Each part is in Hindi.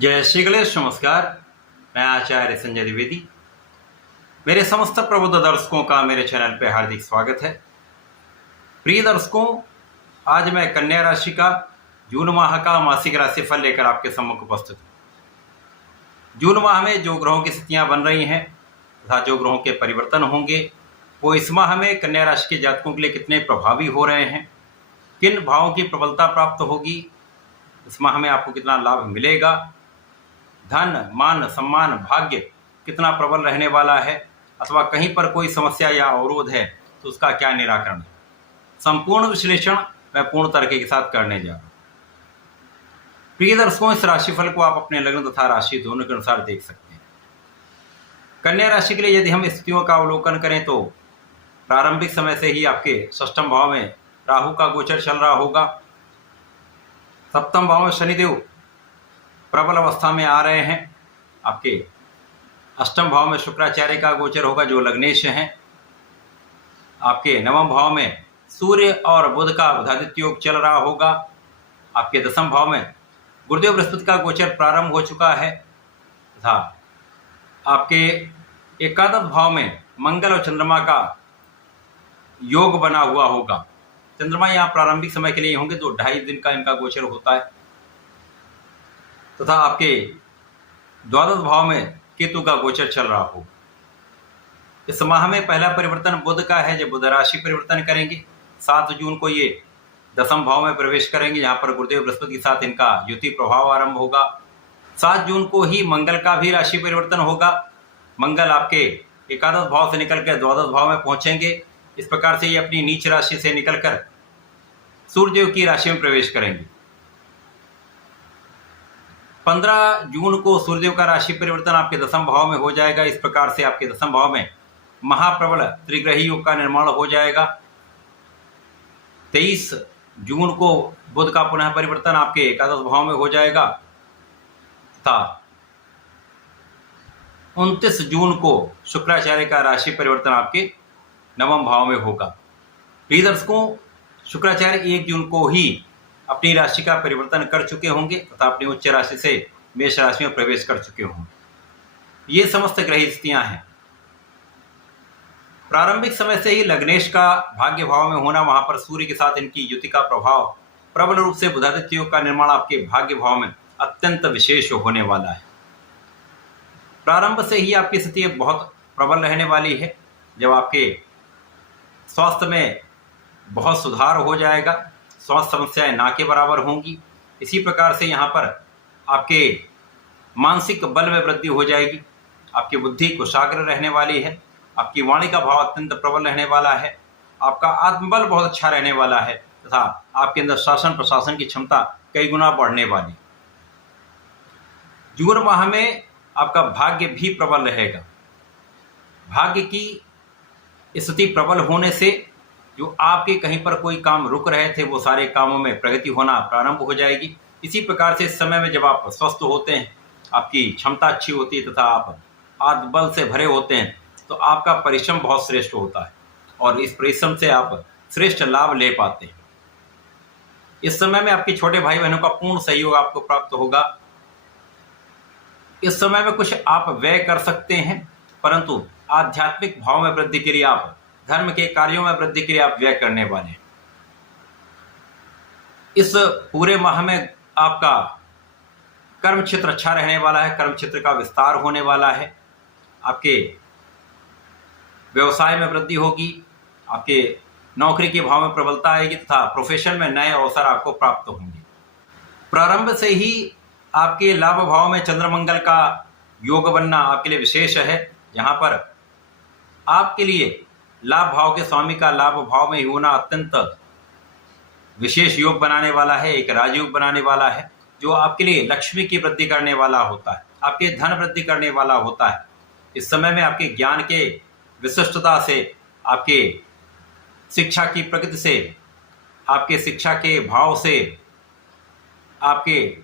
जय श्री गणेश। नमस्कार, मैं आचार्य संजय द्विवेदी। मेरे समस्त प्रबुद्ध दर्शकों का मेरे चैनल पर हार्दिक स्वागत है। प्रिय दर्शकों, आज मैं कन्या राशि का जून माह का मासिक राशिफल लेकर आपके सम्मुख उपस्थित हूँ। जून माह में जो ग्रहों की स्थितियां बन रही हैं तथा जो ग्रहों के परिवर्तन होंगे वो इस माह में कन्या राशि के जातकों के लिए कितने प्रभावी हो रहे हैं, किन भावों की प्रबलता प्राप्त होगी, इस माह में आपको कितना लाभ मिलेगा, धन मान सम्मान भाग्य कितना प्रबल रहने वाला है, अथवा कहीं पर कोई समस्या या अवरोध है तो उसका क्या निराकरण है, संपूर्ण विश्लेषण मैं पूर्ण तरीके के साथ करने जा रहा हूं। प्रिय दर्शकों, इस राशिफल को आप अपने लग्न तथा राशि दोनों के अनुसार देख सकते हैं। कन्या राशि के लिए यदि हम स्थितियों का अवलोकन करें तो प्रारंभिक समय से ही आपके षष्ठम भाव में राहु का गोचर चल रहा होगा। सप्तम भाव में शनिदेव प्रबल अवस्था में आ रहे हैं। आपके अष्टम भाव में शुक्राचार्य का गोचर होगा जो लग्नेश हैं। आपके नवम भाव में सूर्य और बुध का बुधादित्य योग चल रहा होगा। आपके दसम भाव में गुरुदेव बृहस्पति का गोचर प्रारंभ हो चुका है तथा आपके एकादश भाव में मंगल और चंद्रमा का योग बना हुआ होगा। चंद्रमा यहाँ प्रारंभिक समय के लिए होंगे तो 2.5 दिन का इनका गोचर होता है तथा आपके द्वादश भाव में केतु का गोचर चल रहा होगा। इस माह में पहला परिवर्तन बुध का है, जब बुध राशि परिवर्तन करेंगे। 7 जून को ये दसम भाव में प्रवेश करेंगे, यहाँ पर गुरुदेव बृहस्पति के साथ इनका युति प्रभाव आरंभ होगा। 7 जून को ही मंगल का भी राशि परिवर्तन होगा। मंगल आपके एकादश भाव से निकलकर द्वादश भाव में पहुंचेंगे। इस प्रकार से ये अपनी नीच राशि से निकलकर सूर्यदेव की राशि में प्रवेश करेंगे। 15 जून को सूर्यदेव का राशि परिवर्तन आपके दसम भाव में हो जाएगा। इस प्रकार से आपके दसम भाव में महाप्रबल त्रिग्रही योग का निर्माण हो जाएगा। 23 जून को बुध का पुनः परिवर्तन आपके एकादश भाव में हो जाएगा तथा 29 जून को शुक्राचार्य का राशि परिवर्तन आपके नवम भाव में होगा। प्रिय दर्शकों, शुक्राचार्य 1 जून को ही अपनी राशि का परिवर्तन कर चुके होंगे तथा अपनी उच्च राशि से मेष राशि में प्रवेश कर चुके होंगे। ये समस्त ग्रह स्थितियां हैं। प्रारंभिक समय से ही लग्नेश का भाग्य भाव में होना, वहां पर सूर्य के साथ इनकी युति का प्रभाव, प्रबल रूप से बुधादित्य योग का निर्माण आपके भाग्य भाव में अत्यंत विशेष होने वाला है। प्रारंभ से ही आपकी स्थिति बहुत प्रबल रहने वाली है। जब आपके स्वास्थ्य में बहुत सुधार हो जाएगा, स्वास्थ्य समस्याएं ना के बराबर होंगी। इसी प्रकार से यहाँ पर आपके मानसिक बल में वृद्धि हो जाएगी। आपकी बुद्धि कुशाग्र रहने वाली है। आपकी वाणी का भाव अत्यंत प्रबल रहने वाला है। आपका आत्मबल बहुत अच्छा रहने वाला है तथा आपके अंदर शासन प्रशासन की क्षमता कई गुना बढ़ने वाली। जून माह में आपका भाग्य भी प्रबल रहेगा। भाग्य की स्थिति प्रबल होने से जो आपके कहीं पर कोई काम रुक रहे थे वो सारे कामों में प्रगति होना प्रारंभ हो जाएगी। इसी प्रकार से इस समय में जब आप स्वस्थ होते हैं, आपकी क्षमता अच्छी होती है तथा आप आत्मबल से भरे होते हैं तो आपका परिश्रम बहुत श्रेष्ठ होता है और इस परिश्रम से आप श्रेष्ठ लाभ ले पाते हैं। इस समय में आपके छोटे भाई बहनों का पूर्ण सहयोग आपको प्राप्त होगा। इस समय में कुछ आप व्यय कर सकते हैं, परंतु आध्यात्मिक भाव में वृद्धि के लिए, आप धर्म के कार्यों में वृद्धि के लिए आप व्यय करने वाले हैं। इस पूरे माह में आपका कर्म क्षेत्र अच्छा रहने वाला है। कर्म क्षेत्र का विस्तार होने वाला है। आपके व्यवसाय में वृद्धि होगी। आपके नौकरी के भाव में प्रबलता आएगी तथा प्रोफेशन में नए अवसर आपको प्राप्त होंगे। प्रारंभ से ही आपके लाभ भाव में चंद्रमंगल का योग बनना आपके लिए विशेष है। यहाँ पर आपके लिए लाभ भाव के स्वामी का लाभ भाव में ही होना अत्यंत विशेष योग बनाने वाला है, एक राजयोग बनाने वाला है जो आपके लिए लक्ष्मी की वृद्धि करने वाला होता है, आपके धन वृद्धि करने वाला होता है। इस समय में आपके ज्ञान के विशिष्टता से, आपके शिक्षा की प्रगति से, आपके शिक्षा के भाव से, आपके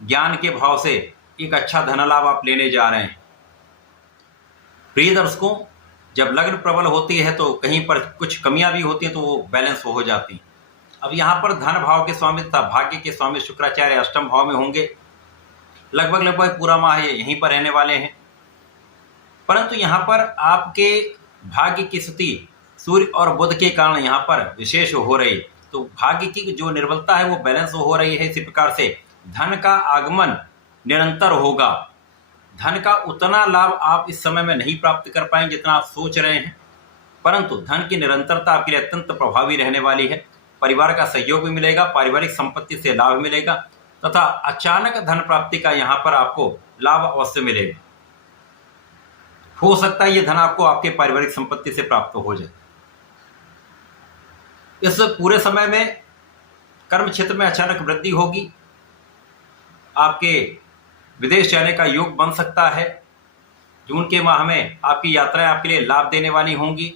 ज्ञान के भाव से एक अच्छा धन लाभ आप लेने जा रहे हैं। प्रिय दर्शकों, जब लग्न प्रबल होती है तो कहीं पर कुछ कमियां भी होती हैं तो वो बैलेंस हो जाती हैं। अब यहाँ पर धन भाव के स्वामी तथा भाग्य के स्वामी शुक्राचार्य अष्टम भाव में होंगे। लगभग पूरा माह ये यहीं पर रहने वाले हैं। परंतु यहाँ पर आपके भाग्य की स्थिति सूर्य और बुध के कारण यहाँ पर विशेष हो रही है। तो भाग्य की जो निर्बलता है वो बैलेंस हो रही है। इसी प्रकार से धन का आगमन निरंतर होगा। धन का उतना लाभ आप इस समय में नहीं प्राप्त कर पाएंगे जितना आप सोच रहे हैं, परंतु धन की निरंतरता आपके लिए अत्यंत प्रभावी रहने वाली है। परिवार का सहयोग भी मिलेगा, पारिवारिक संपत्ति से लाभ मिलेगा तथा अचानक धन प्राप्ति का यहाँ पर आपको लाभ अवश्य मिलेगा। हो सकता है ये धन आपको आपके पारिवारिक संपत्ति से प्राप्त हो जाए। इस पूरे समय में कर्म क्षेत्र में अचानक वृद्धि होगी। आपके विदेश जाने का योग बन सकता है। जून के माह में आपकी यात्राएं आपके लिए लाभ देने वाली होंगी।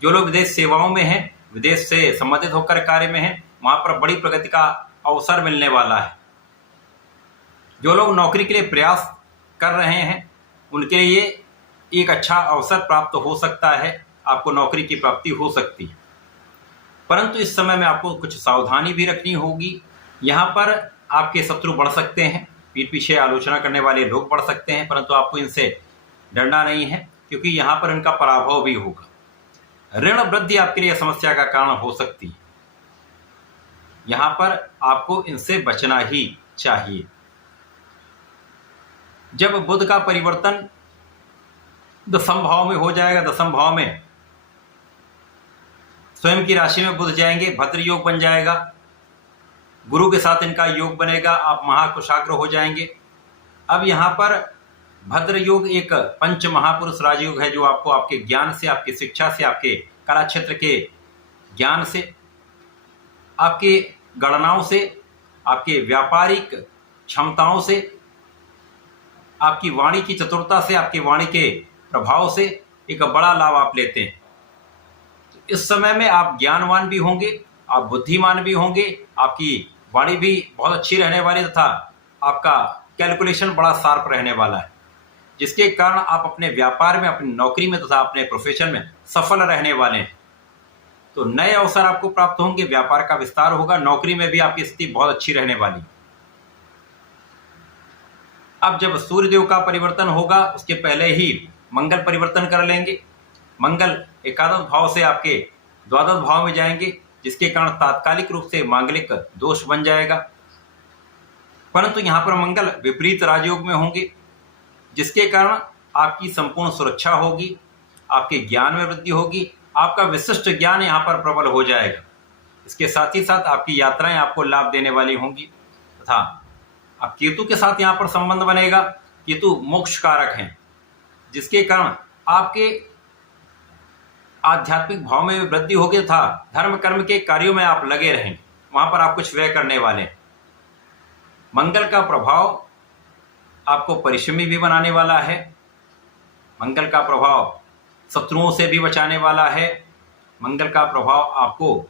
जो लोग विदेश सेवाओं में हैं, विदेश से संबंधित होकर कार्य में हैं, वहां पर बड़ी प्रगति का अवसर मिलने वाला है। जो लोग नौकरी के लिए प्रयास कर रहे हैं उनके लिए एक अच्छा अवसर प्राप्त हो सकता है। आपको नौकरी की प्राप्ति हो सकती है, परंतु इस समय में आपको कुछ सावधानी भी रखनी होगी। यहाँ पर आपके शत्रु बढ़ सकते हैं, पीठ पीछे आलोचना करने वाले लोग बढ़ सकते हैं, परंतु आपको इनसे डरना नहीं है क्योंकि यहाँ पर इनका पराभव भी होगा। ऋण वृद्धि आपके लिए समस्या का कारण हो सकती है। यहाँ पर आपको इनसे बचना ही चाहिए। जब बुध का परिवर्तन दसम भाव में हो जाएगा, दसम भाव में स्वयं की राशि में बुध जाएंगे, भद्र योग बन जाएगा। गुरु के साथ इनका योग बनेगा, आप महाकुशाग्र हो जाएंगे। अब यहाँ पर भद्र योग एक पंच महापुरुष राजयोग है जो आपको आपके ज्ञान से, आपकी शिक्षा से, आपके कला क्षेत्र के ज्ञान से, आपके गणनाओं से, आपके व्यापारिक क्षमताओं से, आपकी वाणी की चतुरता से, आपकी वाणी के प्रभाव से एक बड़ा लाभ आप लेते हैं। इस समय में आप ज्ञानवान भी होंगे, आप बुद्धिमान भी होंगे, आपकी वाणी भी बहुत अच्छी रहने वाली तथा आपका कैलकुलेशन बड़ा शार्प रहने वाला है, जिसके कारण आप अपने व्यापार में, अपनी नौकरी में तथा अपने प्रोफेशन में सफल रहने वाले हैं। तो नए अवसर आपको प्राप्त होंगे, व्यापार का विस्तार होगा, नौकरी में भी आपकी स्थिति बहुत अच्छी रहने वाली। अब जब सूर्यदेव का परिवर्तन होगा उसके पहले ही मंगल परिवर्तन कर लेंगे। मंगल एकादश भाव से आपके द्वादश भाव में जाएंगे, जिसके कारण तात्कालिक रूप से मांगलिक दोष बन जाएगा। परंतु यहाँ पर मंगल विपरीत राजयोग में होंगे, जिसके कारण आपकी संपूर्ण सुरक्षा होगी, आपके ज्ञान में वृद्धि होगी, आपका विशिष्ट ज्ञान यहाँ पर प्रबल हो जाएगा। इसके साथ ही साथ आपकी यात्राएं आपको लाभ देने वाली होंगी तथा अब केतु के साथ यहाँ पर संबंध बनेगा। केतु मोक्ष कारक हैं, जिसके कारण आपके आध्यात्मिक भाव में वृद्धि होगी तथा धर्म कर्म के कार्यों में आप लगे रहेंगे, वहां पर आप कुछ व्यय करने वाले हैं। मंगल का प्रभाव आपको परिश्रमी भी बनाने वाला है। मंगल का प्रभाव शत्रुओं से भी बचाने वाला है। मंगल का प्रभाव आपको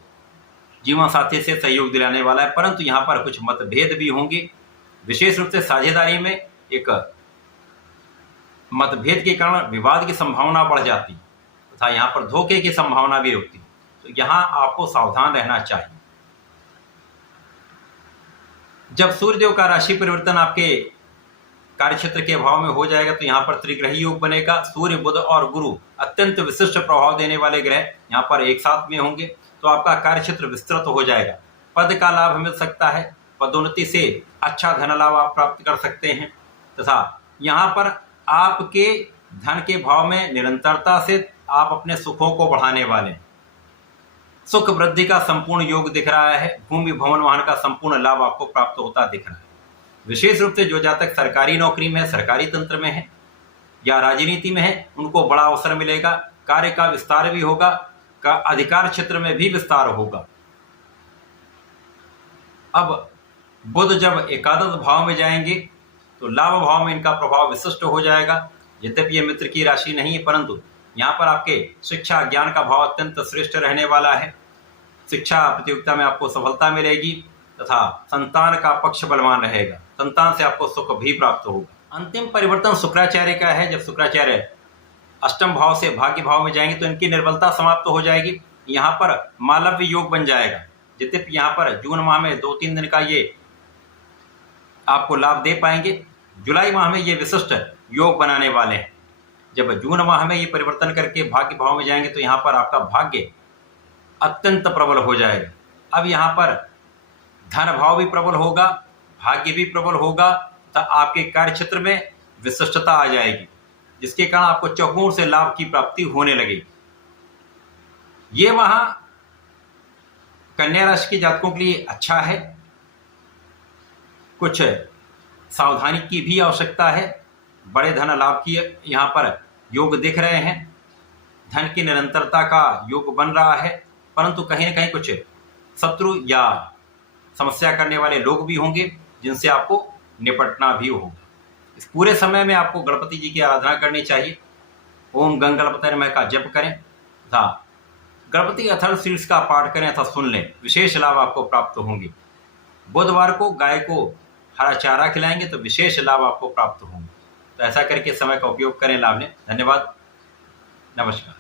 जीवन साथी से सहयोग दिलाने वाला है, परंतु यहाँ पर कुछ मतभेद भी होंगे। विशेष रूप से साझेदारी में एक मतभेद के कारण विवाद की संभावना बढ़ जाती तथा यहाँ पर धोखे की संभावना भी होती, तो यहाँ आपको सावधान रहना चाहिए। जब सूर्यदेव का राशि परिवर्तन आपके कार्यक्षेत्र के भाव में हो जाएगा तो यहाँ पर त्रिग्रही योग बनेगा। सूर्य, बुध और गुरु अत्यंत विशिष्ट प्रभाव देने वाले ग्रह यहाँ पर एक साथ में होंगे, तो आपका कार्यक्षेत्र विस्तृत हो जाएगा। पद का लाभ मिल सकता है, पदोन्नति से अच्छा धन लाभ आप प्राप्त कर सकते हैं तथा यहाँ पर आपके धन के भाव में निरंतरता से आप अपने सुखों को बढ़ाने वाले हैं। सुख वृद्धि का संपूर्ण योग दिख रहा है। भूमि भवन वाहन का संपूर्ण लाभ आपको प्राप्त होता दिख रहा है। विशेष रूप से जो जातक सरकारी नौकरी में है, सरकारी तंत्र में है या राजनीति में है, उनको बड़ा अवसर मिलेगा। कार्य का विस्तार भी होगा, का अधिकार क्षेत्र में भी विस्तार होगा। अब बुध जब एकादश भाव में जाएंगे तो लाभ भाव में इनका प्रभाव विशिष्ट हो जाएगा। यद्यपि ये मित्र की राशि नहीं है, परंतु यहाँ पर आपके शिक्षा ज्ञान का भाव अत्यंत श्रेष्ठ रहने वाला है। शिक्षा प्रतियोगिता में आपको सफलता मिलेगी तथा संतान का पक्ष बलवान रहेगा। संतान से आपको सुख भी प्राप्त होगा। अंतिम परिवर्तन शुक्राचार्य का है। जब शुक्राचार्य अष्टम भाव से भाग्य भाव में जाएंगे तो इनकी निर्बलता समाप्त हो जाएगी। यहाँ पर मालव्य योग बन जाएगा। यद्यपि यहाँ पर जून माह में 2-3 दिन का ये आपको लाभ दे पाएंगे, जुलाई माह में ये विशिष्ट योग बनाने वाले हैं। जब जून माह में ये परिवर्तन करके भाग्य भाव में जाएंगे तो यहाँ पर आपका भाग्य अत्यंत प्रबल हो जाएगा। अब यहाँ पर धन भाव भी प्रबल होगा, भाग्य भी प्रबल होगा, तो आपके कार्य क्षेत्र में विशिष्टता आ जाएगी, जिसके कारण आपको चौगुण से लाभ की प्राप्ति होने लगेगी। ये माह कन्या राशि के जातकों के लिए अच्छा है। कुछ सावधानी की भी आवश्यकता है। बड़े धन लाभ की यहाँ पर योग दिख रहे हैं, धन की निरंतरता का योग बन रहा है, परंतु कहीं ना कहीं कुछ शत्रु या समस्या करने वाले लोग भी होंगे जिनसे आपको निपटना भी होगा। इस पूरे समय में आपको गणपति जी की आराधना करनी चाहिए। ओम गंग गणपति नमः का जप करें तथा गणपति अथर्वशीर्ष का पाठ करें अथवा सुन लें, विशेष लाभ आपको प्राप्त होंगे। बुधवार को गाय को हरा चारा खिलाएंगे तो विशेष लाभ आपको प्राप्त होंगे। तो ऐसा करके समय का उपयोग करें, लाभ लें। धन्यवाद, नमस्कार।